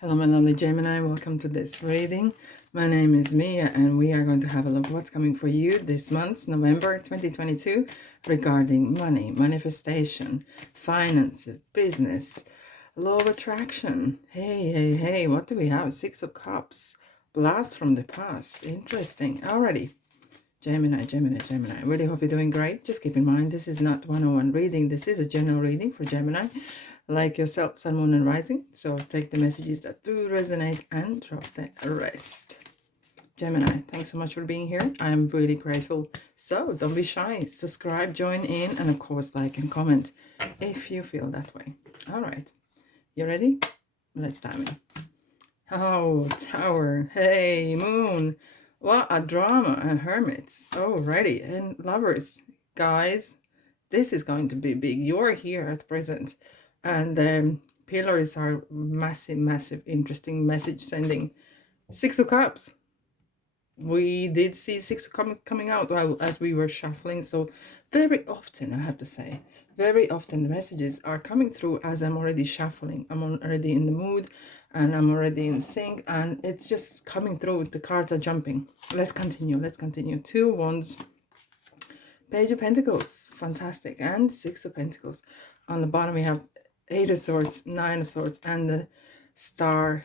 Hello, my lovely Gemini. Welcome to this reading. My name is Mia, and we are going to have a look at what's coming for you this month, November 2022, regarding money, manifestation, finances, business, law of attraction. Hey, what do we have? Six of Cups, blast from the past. Interesting. Alrighty. Gemini. I really hope you're doing great. Just keep in mind, this is not 101 reading. This is a general reading for Gemini, like yourself, Sun, Moon, and Rising. So take the messages that do resonate and drop the rest. Gemini, thanks so much for being here. I'm really grateful. So don't be shy. Subscribe, join in, and of course, like and comment if you feel that way. All right. You ready? Let's dive in. Oh, Tower. Hey, Moon. What a drama. And Hermits. Alrighty. And Lovers. Guys, this is going to be big. You're here at present. And pillars are massive, interesting message sending. Six of Cups. We did see Six of Cups coming out while as we were shuffling. So very often, I have to say, very often the messages are coming through as I'm already shuffling. I'm already in the mood and I'm already in sync, and it's just coming through. The cards are jumping. Let's continue. Two Wands, Page of Pentacles, fantastic, and Six of Pentacles. On the bottom we have Eight of Swords, Nine of Swords, and the Star.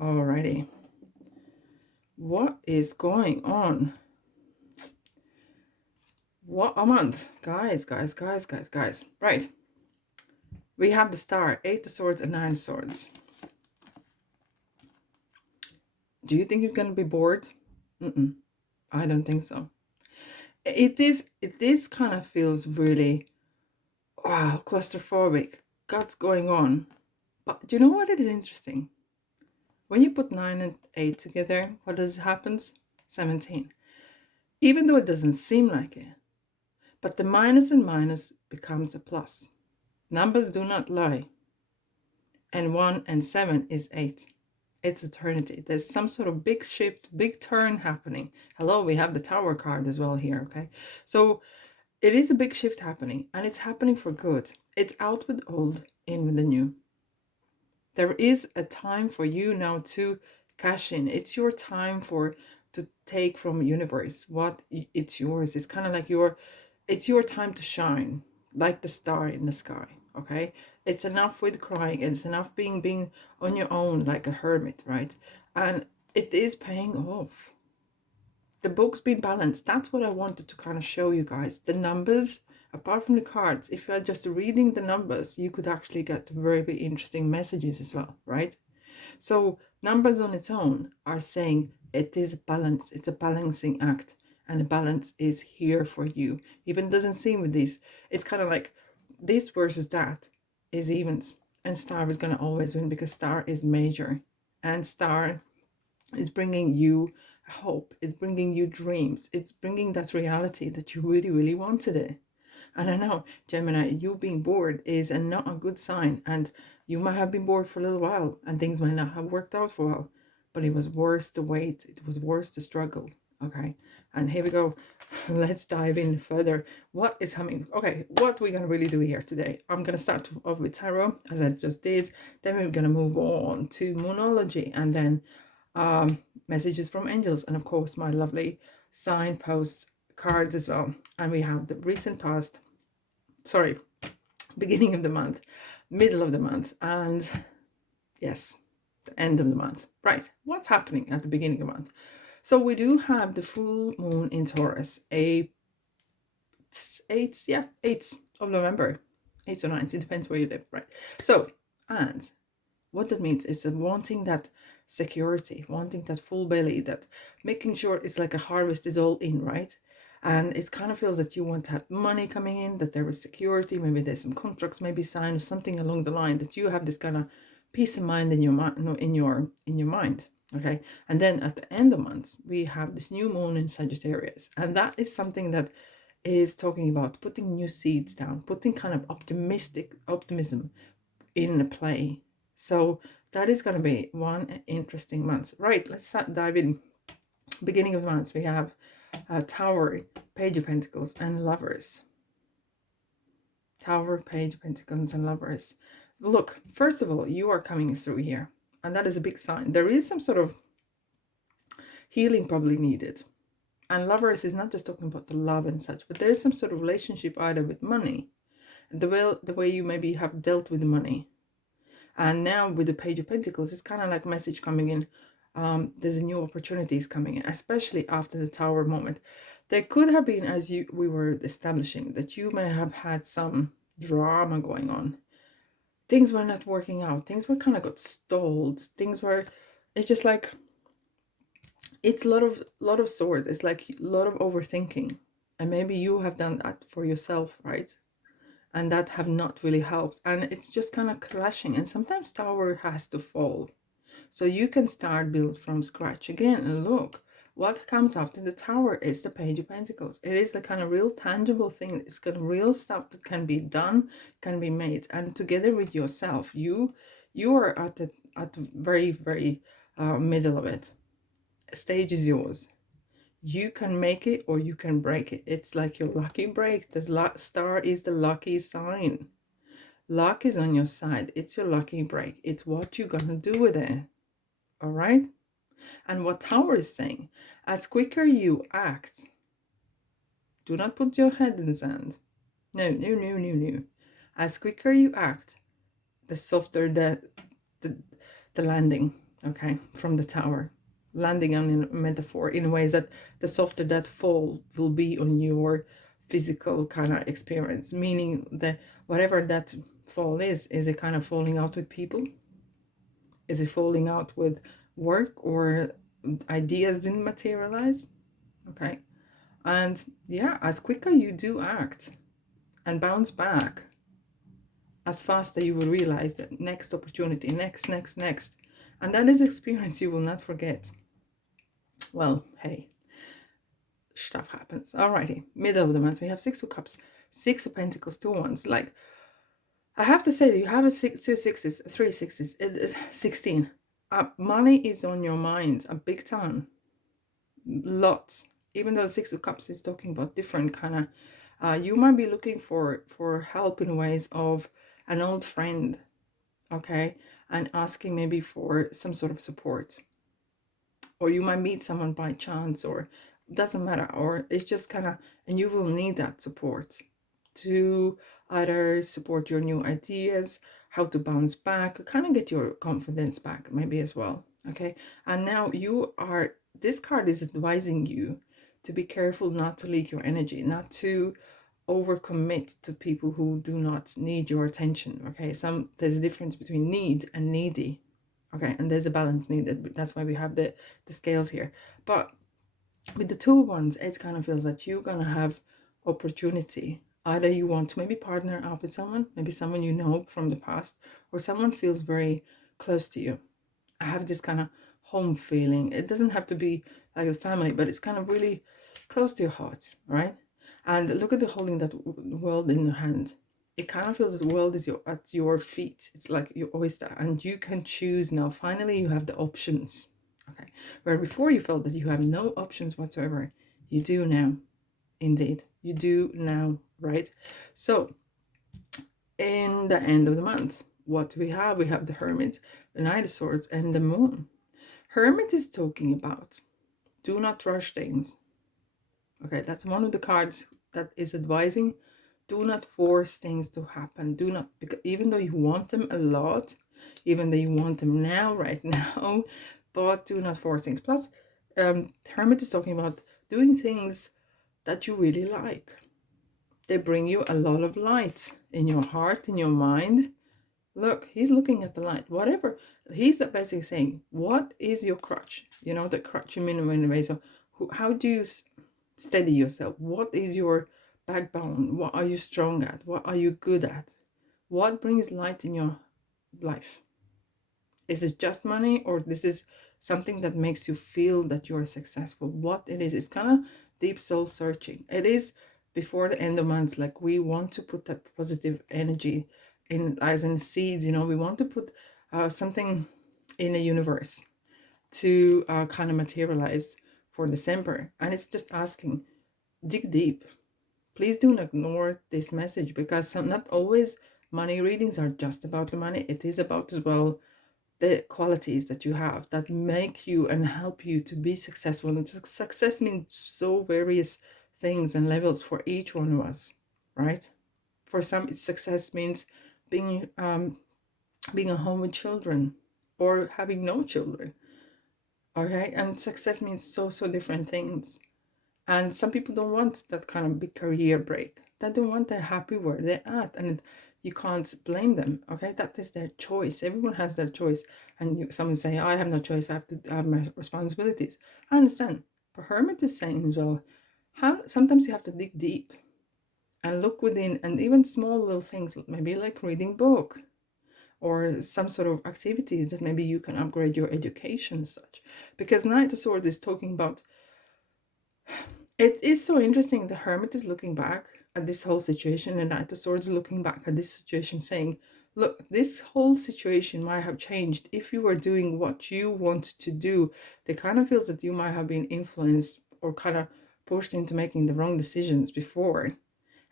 Alrighty. What is going on? What a month. Guys. Right. We have the Star, Eight of Swords, and Nine of Swords. Do you think you're going to be bored? I don't think so. It kind of feels really, wow, claustrophobic. What's going on? But do you know what it is interesting? When you put 9 and 8 together, what happens? 17. Even though it doesn't seem like it. But the minus and minus becomes a plus. Numbers do not lie. And 1 and 7 is 8. It's eternity. There's some sort of big shift, big turn happening. Hello, we have the Tower card as well here, okay? So it is a big shift happening, and it's happening for good. It's out with old, in with the new. There is a time for you now to cash in. It's your time to take from universe what it's yours. It's kind of like it's your time to shine, like the star in the sky. Okay, it's enough with crying. It's enough being on your own like a hermit, right? And it is paying off. The book's been balanced. That's what I wanted to kind of show you guys. The numbers, apart from the cards, if you're just reading the numbers, you could actually get very interesting messages as well, right? So numbers on its own are saying it is balance. It's a balancing act, and the balance is here for you. Even doesn't seem with these. It's kind of like this versus that is evens, and Star is going to always win because Star is major, and Star is bringing you hope. It's bringing you dreams. It's bringing that reality that you really wanted it. And I know, Gemini, you being bored is not a good sign, and you might have been bored for a little while and things might not have worked out for a while, but it was worth the wait. It was worth the struggle. Okay, and here we go. Let's dive in further. What is coming? Okay, what we're going to really do here today. I'm going to start off with tarot, as I just did. Then we're going to move on to moonology, and then messages from angels, and of course my lovely signpost cards as well. And we have the recent past, beginning of the month, middle of the month, and yes, the end of the month. Right, what's happening at the beginning of the month? So we do have the full moon in Taurus, 8th of November, 8th or 9th, it depends where you live, right? So, and what that means is that wanting that security, wanting that full belly, that making sure it's like a harvest is all in, right? And it kind of feels that you want to have money coming in, that there is security, maybe there's some contracts maybe signed or something along the line, that you have this kind of peace of mind in your mind, in your mind. Okay, and then at the end of months we have this new moon in Sagittarius, and that is something that is talking about putting new seeds down, putting kind of optimism in play. So that is going to be one interesting month. Right, let's dive in. Beginning of the month, we have Tower, Page of Pentacles, and Lovers. Tower, Page of Pentacles, and Lovers. Look, first of all, you are coming through here. and that is a big sign. There is some sort of healing probably needed. And lovers is not just talking about the love and such, but there is some sort of relationship either with money, the way you maybe have dealt with money. And now with the Page of Pentacles, it's kind of like a message coming in. There's a new opportunities coming in, especially after the Tower moment. There could have been, as we were establishing, that you may have had some drama going on. Things were not working out. Things were kind of got stalled. It's just like, it's a lot of swords. It's like a lot of overthinking. And maybe you have done that for yourself, right? And that have not really helped. And it's just kind of clashing. And sometimes Tower has to fall, so you can start build from scratch again. And look, what comes after the Tower is the Page of Pentacles. It is the kind of real tangible thing. It's got real stuff that can be done, can be made. And together with yourself, you are at the very, very middle of it. Stage is yours. You can make it or you can break it. It's like your lucky break. The star is the lucky sign. Luck is on your side. It's your lucky break. It's what you're gonna do with it. All right? And what Tower is saying, as quicker you act, do not put your head in the sand. No. As quicker you act, the softer the landing, okay, from the Tower. Landing on a metaphor in ways that the softer that fall will be on your physical kind of experience, meaning that whatever that fall is it kind of falling out with people? Is it falling out with work, or ideas didn't materialize? Okay. And yeah, as quicker you do act and bounce back, as fast that you will realize that next opportunity, next. And that is experience you will not forget. Well, hey, stuff happens. Alrighty, middle of the month, we have Six of Cups, Six of Pentacles, Two Wands. Like, I have to say that you have two sixes, three sixes, 16. Money is on your mind, a big time. Lots. Even though Six of Cups is talking about different kind of, you might be looking for help in ways of an old friend, okay, and asking maybe for some sort of support. Or you might meet someone by chance, or doesn't matter, or it's just kind of, and you will need that support to either support your new ideas, how to bounce back, or kind of get your confidence back maybe as well. Okay. And now this card is advising you to be careful not to leak your energy, not to overcommit to people who do not need your attention. Okay. There's a difference between need and needy. Okay, and there's a balance needed. That's why we have the scales here. But with the Two Wands, it kind of feels that you're gonna have opportunity. Either you want to maybe partner up with someone, maybe someone you know from the past, or someone feels very close to you. I have this kind of home feeling. It doesn't have to be like a family, but it's kind of really close to your heart, right? And look at the holding that world in your hand. It kind of feels that the world is at your feet. It's like your oyster, and you can choose now. Finally, you have the options. Okay, where before you felt that you have no options whatsoever, you do now. Indeed, you do now, right? So, in the end of the month, what do we have? We have the Hermit, the Knight of Swords, and the Moon. Hermit is talking about do not rush things. Okay, that's one of the cards that is advising. Do not force things to happen. Do not, because even though you want them a lot, even though you want them now, right now, but do not force things. Plus, Hermit is talking about doing things that you really like. They bring you a lot of light in your heart, in your mind. Look, he's looking at the light. Whatever. He's basically saying, what is your crutch? You know, the crutch in many ways. So how do you steady yourself? What is your backbone? What are you strong at? What are you good at? What brings light in your life? Is it just money, or this is something that makes you feel that you're successful? What it is, it's kind of deep soul searching. It is before the end of months, like we want to put that positive energy in, as in seeds, you know, we want to put something in the universe to kind of materialize for December. And it's just asking, dig deep. Please do not ignore this message, because not always money readings are just about the money. It is about as well the qualities that you have that make you and help you to be successful. And success means so various things and levels for each one of us, right? For some, success means being being at home with children or having no children. Okay, and success means so different things. And some people don't want that kind of big career break. They don't want, they're happy where they're at. And you can't blame them. Okay, that is their choice. Everyone has their choice. And someone say, I have no choice, I have to have my responsibilities. I understand. But Hermit is saying as well, sometimes you have to dig deep and look within, and even small little things, maybe like reading book or some sort of activities that maybe you can upgrade your education and such. Because Knight of Swords is talking about, it is so interesting. The Hermit is looking back at this whole situation, and Knight of Swords is looking back at this situation saying, look, this whole situation might have changed if you were doing what you want to do. They kind of feels that you might have been influenced or kind of pushed into making the wrong decisions before.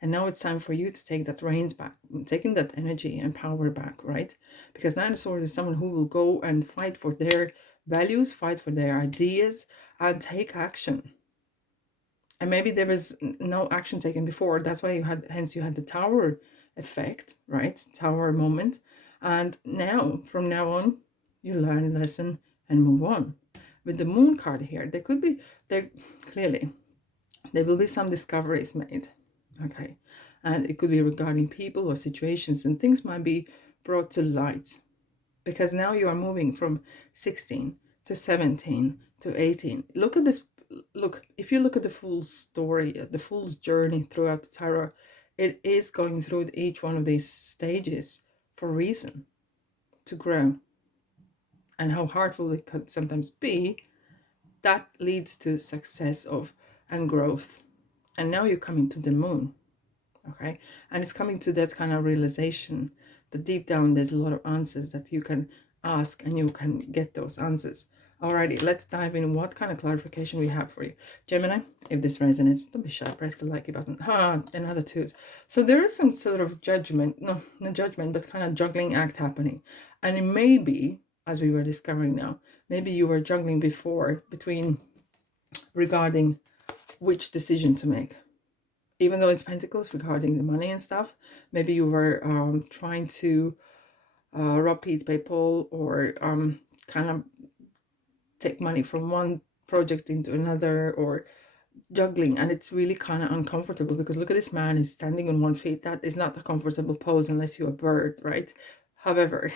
And now it's time for you to take that reins back, taking that energy and power back, right? Because Nine of Swords is someone who will go and fight for their values, fight for their ideas, and take action. And maybe there was no action taken before. That's why hence you had the tower effect, right? Tower moment. And now, from now on, you learn a lesson and move on. With the moon card here, there clearly, there will be some discoveries made. Okay. And it could be regarding people or situations, and things might be brought to light. Because now you are moving from 16 to 17 to 18. Look at this. Look, if you look at the Fool's story, the Fool's journey throughout the tarot, it is going through each one of these stages for a reason, to grow. And how hurtful it could sometimes be, that leads to success of and growth. And now you're coming to the moon, okay? And it's coming to that kind of realization that deep down there's a lot of answers that you can ask, and you can get those answers. Alrighty, let's dive in what kind of clarification we have for you. Gemini, if this resonates, don't be shy, press the like button. Another twos. So there is some sort of judgment, no, not judgment, but kind of juggling act happening. And it may be, as we were discovering now, maybe you were juggling before between regarding which decision to make. Even though it's Pentacles regarding the money and stuff, maybe you were trying to rob Pete, pay Paul, or kind of take money from one project into another, or juggling, and it's really kind of uncomfortable because look at this man, he's standing on one feet. That is not a comfortable pose unless you're a bird, right? However,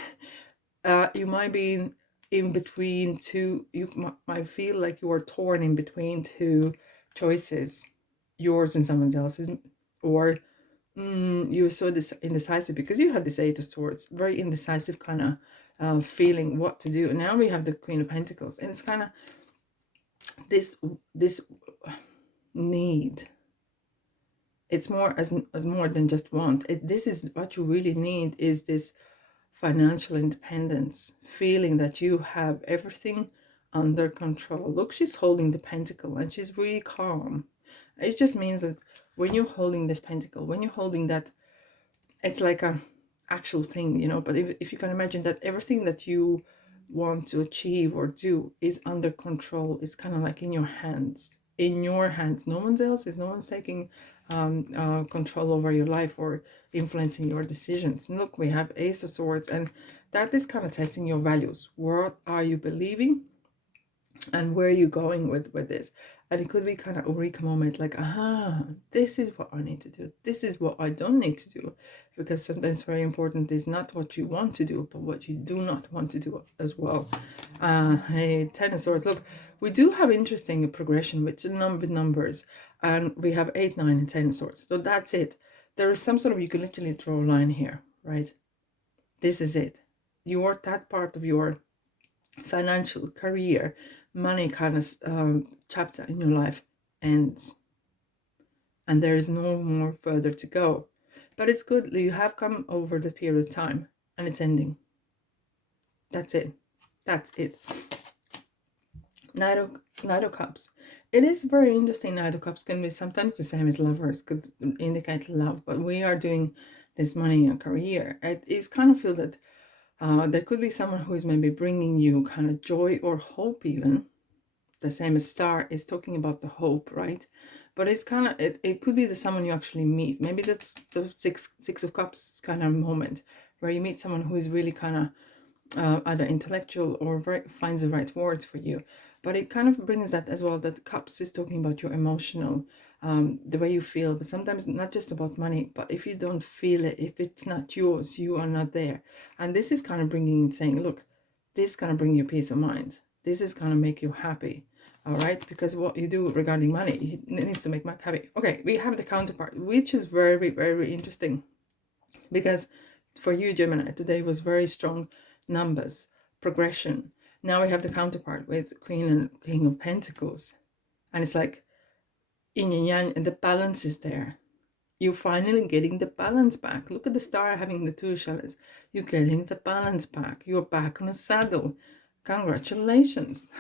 you might be in between two, you might feel like you are torn in between two choices, yours and someone else's, or you're so indecisive because you had this Eight of Swords, very indecisive kind of feeling what to do. And now we have the Queen of Pentacles, and it's kind of this need. It's more as more than just want. This is what you really need, is this financial independence, feeling that you have everything under control. Look, she's holding the pentacle and she's really calm. It just means that when you're holding this pentacle, when you're holding that, it's like a actual thing, you know. But if you can imagine that everything that you want to achieve or do is under control, it's kind of like in your hands. In your hands, no one else is. No one's taking control over your life or influencing your decisions. And look, we have Ace of Swords, and that is kind of testing your values. What are you believing, and where are you going with this? And it could be kind of a eureka moment, like, this is what I need to do, this is what I don't need to do. Because sometimes very important is not what you want to do, but what you do not want to do as well. Hey, Ten of Swords. Look, we do have interesting progression with numbers, and we have 8, 9, and 10 of Swords. So that's it. There is some sort of, you can literally draw a line here, right? This is it. That part of your financial, career, money kind of chapter in your life ends, and there is no more further to go. But it's good, you have come over the period of time, and it's ending. That's it. That's it. Knight of Cups. It is very interesting. Knight of Cups can be sometimes the same as Lovers, could indicate love, but we are doing this money and career. It is kind of feel that There could be someone who is maybe bringing you kind of joy or hope even. The same as star is talking about the hope, right? But it's kind of, it could be the someone you actually meet. Maybe that's the six of cups kind of moment where you meet someone who is really kind of either intellectual or finds the right words for you. But it kind of brings that as well, that cups is talking about your emotional, the way you feel, but sometimes not just about money, but if you don't feel it, if it's not yours, you are not there. And this is kind of bringing, saying, look, this is going to bring you peace of mind. This is going to make you happy. All right, because what you do regarding money, it needs to make Mac happy. Okay, we have the counterpart, which is very, very interesting, because for you, Gemini, today was very strong numbers, progression. Now we have the counterpart with Queen and King of Pentacles, and it's like yin and yang, and the balance is there. You're finally getting the balance back. Look at the star having the two shells. You're getting the balance back. You're back on a saddle. Congratulations.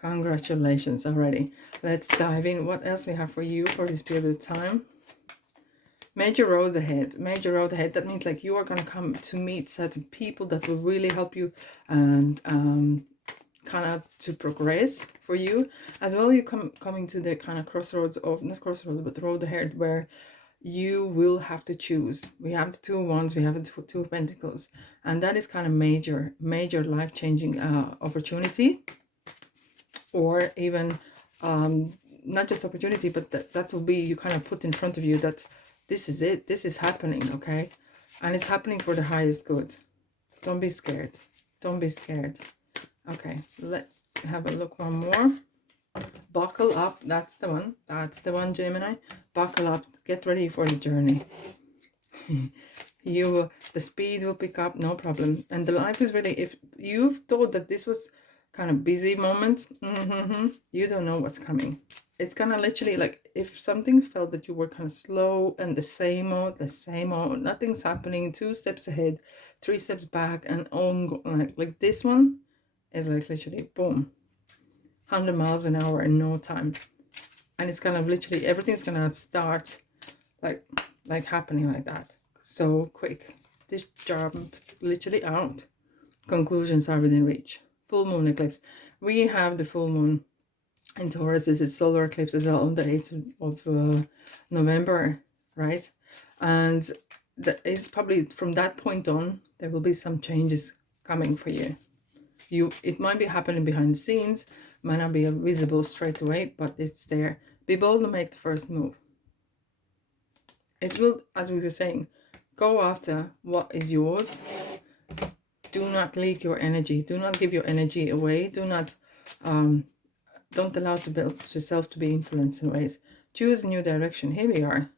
Congratulations already. Let's dive in. What else we have for you for this period of time? Major road ahead. Major road ahead. That means like you are going to come to meet certain people that will really help you and kind of to progress for you. As well, you coming to the kind of crossroads of, not crossroads, but the road ahead where you will have to choose. We have the two wands, we have the two of pentacles, and that is kind of major life-changing opportunity, or even not just opportunity, but that will be, you kind of put in front of you that this is it, this is happening, okay? And it's happening for the highest good. Don't be scared. Don't be scared. Okay, let's have a look one more. Buckle up. That's the one. That's the one, Gemini. Buckle up. Get ready for the journey. The speed will pick up, no problem. And the life is really, if you've thought that this was kind of busy moment, you don't know what's coming. It's kind of literally like if something felt that you were kind of slow and the same old, nothing's happening, 2 steps ahead, 3 steps back, and on like this one is like literally boom, 100 miles an hour in no time. And it's kind of literally everything's gonna start like happening like that, so quick. This job literally out. Conclusions are within reach. Full moon eclipse. We have the full moon in Taurus. This is solar eclipse as well on the 8th of November, right? And that is probably from that point on there will be some changes coming for you. It might be happening behind the scenes, might not be visible straight away, but it's there. Be bold and make the first move. It will, as we were saying, go after what is yours. Do not leak your energy. Do not give your energy away. Do not, don't allow yourself to be influenced in ways. Choose a new direction. Here we are.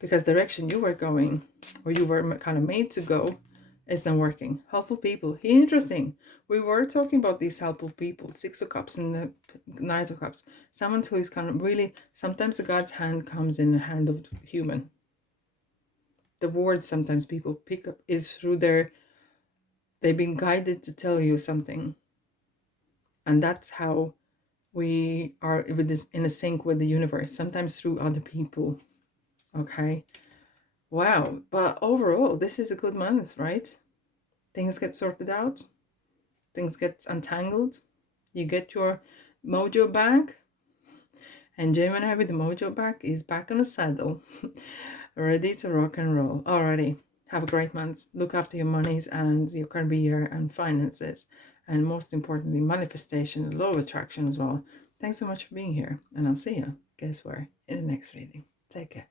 Because direction you were going, or you were kind of made to go, isn't working. Helpful people. Interesting. We were talking about these helpful people. 6 of Cups and the Knight of Cups. Someone who is kind of really, sometimes the God's hand comes in the hand of human. The words sometimes people pick up is through they've been guided to tell you something. And that's how we are with this, in a sync with the universe, sometimes through other people. Okay. Wow. But overall, this is a good month, right? Things get sorted out. Things get untangled. You get your mojo back. And Gemini with the mojo back is back on the saddle. Ready to rock and roll. Alrighty. Have a great month. Look after your monies and your career and finances. And most importantly, manifestation, law of attraction as well. Thanks so much for being here. And I'll see you, guess where, in the next reading. Take care.